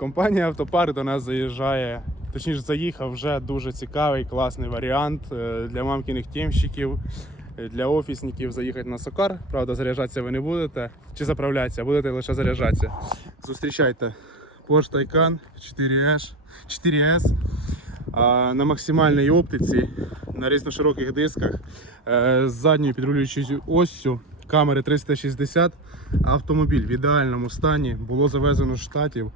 Компанія Автопарк до нас заїжджає, точніше заїхав вже дуже цікавий, класний варіант е, для мамкиних тємщиків, е, для офісників заїхати на Сокар. Правда, заряджатися ви не будете чи заправлятися, будете лише заряджатися. Зустрічайте Porsche Taycan 4S, 4S а, на максимальній оптиці, на різношироких дисках, е, з задньою підрулюючою оссю, камери 360. Автомобіль в ідеальному стані було завезено з штатів.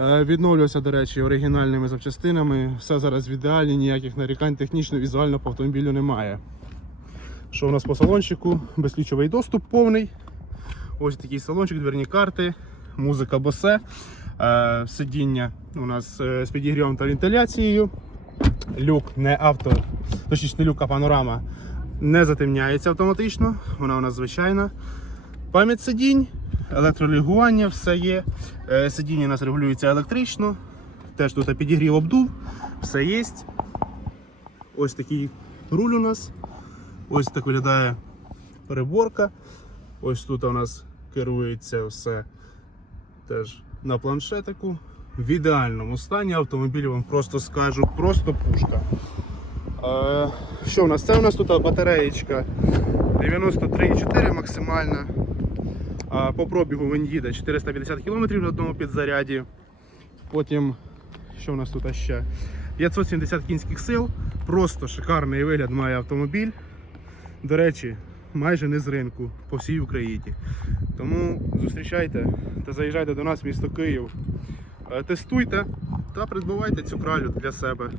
Е, Відновлювався, до речі, оригінальними запчастинами. Все зараз в ідеалі, ніяких нарікань технічно, візуально по автомобілю немає. Що у нас по салончику? Безключовий доступ повний. Ось такий салончик, дверні карти, музика босе, е, сидіння у нас е, з підігрівом та вентиляцією. Люк не авто, точніше не люк, а панорама не затемняється автоматично, вона у нас звичайна. Пам'ять сидінь, електролігування, все є. Е, Сидіння у нас регулюється електрично. Теж тут підігрів обдув, все є. Ось такий руль у нас. Ось так виглядає переборка. Ось тут у нас керується все теж на планшетику. В ідеальному стані автомобіль вам просто скажу, просто пушка. Е, що у нас? Це у нас тут батареєчка 93,4 максимальна. По пробігу він їде 450 км на одному підзаряді. Потім, що у нас тут ще? 570 кінських сил. Просто шикарний вигляд має автомобіль. До речі, майже не з ринку по всій Україні. Тому зустрічайте та заїжджайте до нас в місто Київ. Е, Тестуйте та придбавайте цю кралю для себе.